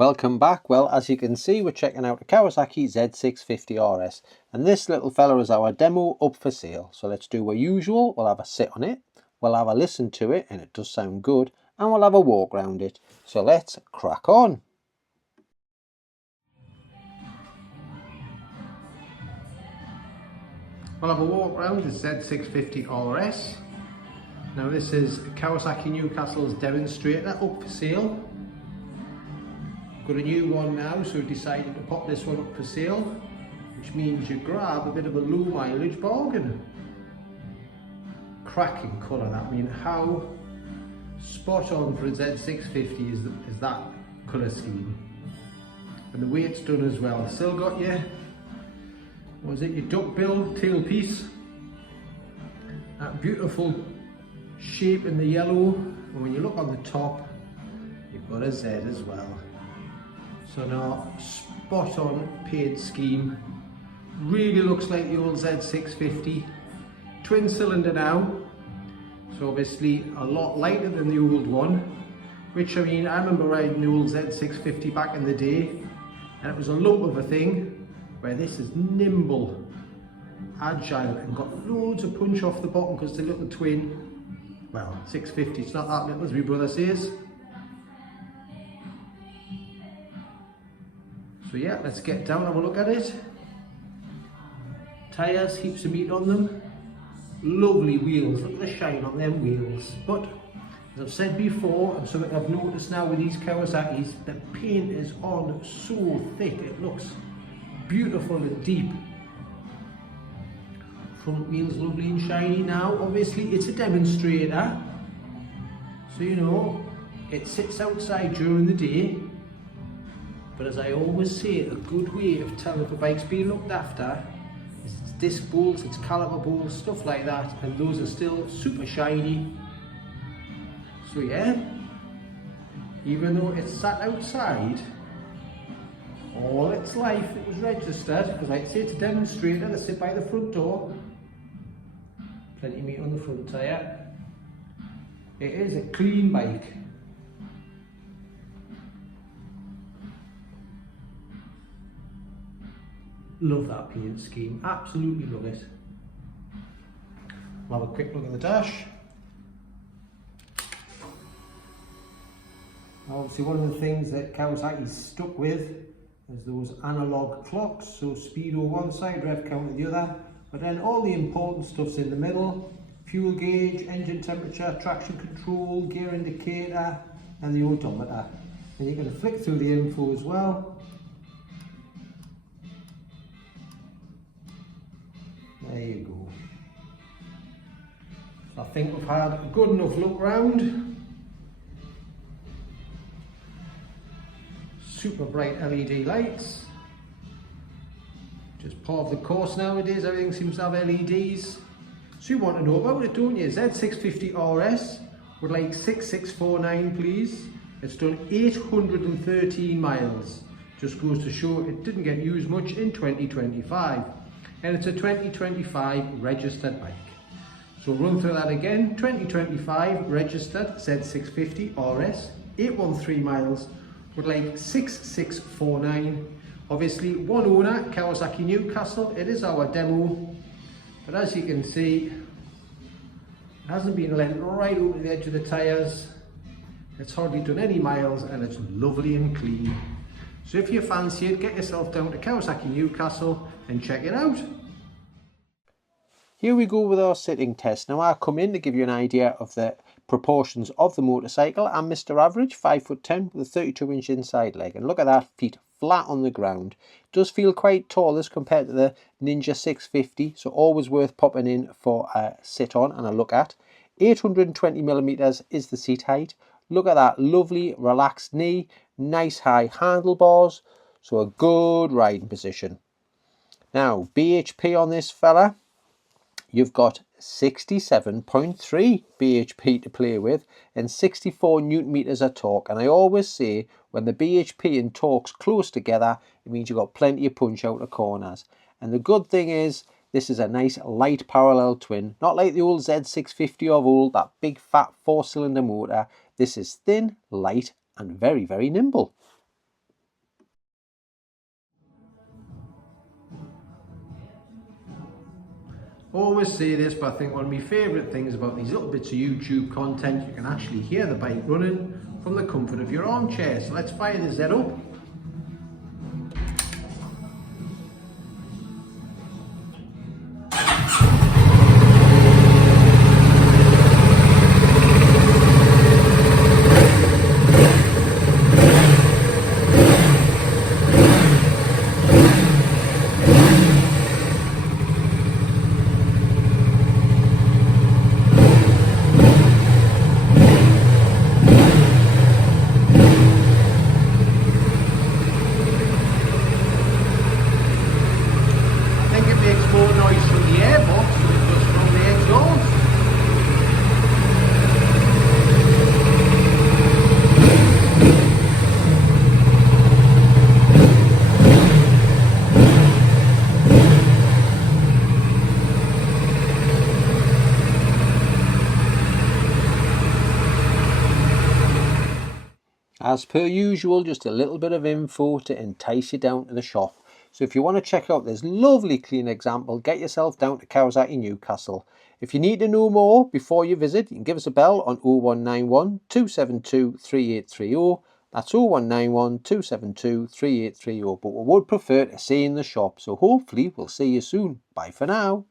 Welcome back. Well, as you can see, we're checking out the Kawasaki Z650RS, and this little fella is our demo up for sale. So let's do our usual. We'll have a sit on it, we'll have a listen to it, and it does sound good, and we'll have a walk around it. So let's crack on. We'll have a walk around the Z650RS. Now this is Kawasaki Newcastle's demonstrator up for sale. Got a new one now, so decided to pop this one up for sale, which means you grab a bit of a low mileage bargain. Cracking colour, that. I mean, how spot on for a Z650 is that colour scheme, and the way it's done as well. Still got your, what was it, your duckbill tailpiece, that beautiful shape in the yellow, and when you look on the top, you've got a Z as well. So now, spot on paint scheme. Really looks like the old Z650. Twin cylinder now, so obviously a lot lighter than the old one, which, I mean, I remember riding the old Z650 back in the day, and it was a lump of a thing, where this is nimble, agile, and got loads of punch off the bottom because the little twin, well, 650, it's not that little as my brother says. So yeah, let's get down and have a look at it. Tyres, heaps of meat on them. Lovely wheels, look at the shine on them wheels. But, as I've said before, and something I've noticed now with these Kawasaki's, the paint is on so thick, it looks beautiful and deep. Front wheels lovely and shiny now. Obviously it's a demonstrator, so you know, it sits outside during the day. But as I always say, a good way of telling if a bike's being looked after is its disc bolts, its caliper bolts, stuff like that, and those are still super shiny. So yeah, even though it's sat outside all its life, it was registered, because like I say, it's a demonstrator. They sit by the front door, plenty of meat on the front tyre. It is a clean bike. Love that paint scheme, absolutely love it. We'll have a quick look at the dash. Obviously one of the things that Kawasaki's stuck with is those analog clocks, so speedo one side, rev counter the other, but then all the important stuff's in the middle: fuel gauge, engine temperature, traction control, gear indicator, and the odometer. And you can flick through the info as well. There you go. I think we've had a good enough look round. Super bright LED lights. Just part of the course nowadays, everything seems to have LEDs. So you want to know about it, don't you? Z650RS would like 6649, please. It's done 813 miles. Just goes to show it didn't get used much in 2025. And it's a 2025 registered bike. So run through that again. 2025 registered Z650RS, 813 miles, with like 6649. Obviously one owner, Kawasaki Newcastle. It is our demo, but as you can see, it hasn't been lent right over the edge of the tyres. It's hardly done any miles, and it's lovely and clean. So if you fancy it, get yourself down to Kawasaki Newcastle and check it out. Here we go with our sitting test. Now I come in to give you an idea of the proportions of the motorcycle. I'm Mr. Average, 5'10", with a 32-inch inside leg. And look at that, feet flat on the ground. It does feel quite tall as compared to the Ninja 650, so always worth popping in for a sit on and a look at. 820mm is the seat height. Look at that lovely relaxed knee, nice high handlebars, so a good riding position. Now BHP on this fella, you've got 67.3 BHP to play with and 64 Newton meters of torque. And I always say when the BHP and torque's close together, it means you've got plenty of punch out of corners. And the good thing is this is a nice light parallel twin, not like the old Z650 of old, that big fat 4-cylinder motor. This is thin, light, and very, very nimble. Always say this, but I think one of my favourite things about these little bits of YouTube content, you can actually hear the bike running from the comfort of your armchair. So let's fire the Z up. More noise from the airbox than it does from the exhaust. As per usual, just a little bit of info to entice you down to the shop. So if you want to check out this lovely clean example, get yourself down to Kawasaki Newcastle. If you need to know more before you visit, you can give us a bell on 0191 272 3830. That's 0191 272 3830. But we would prefer to see you in the shop. So hopefully we'll see you soon. Bye for now.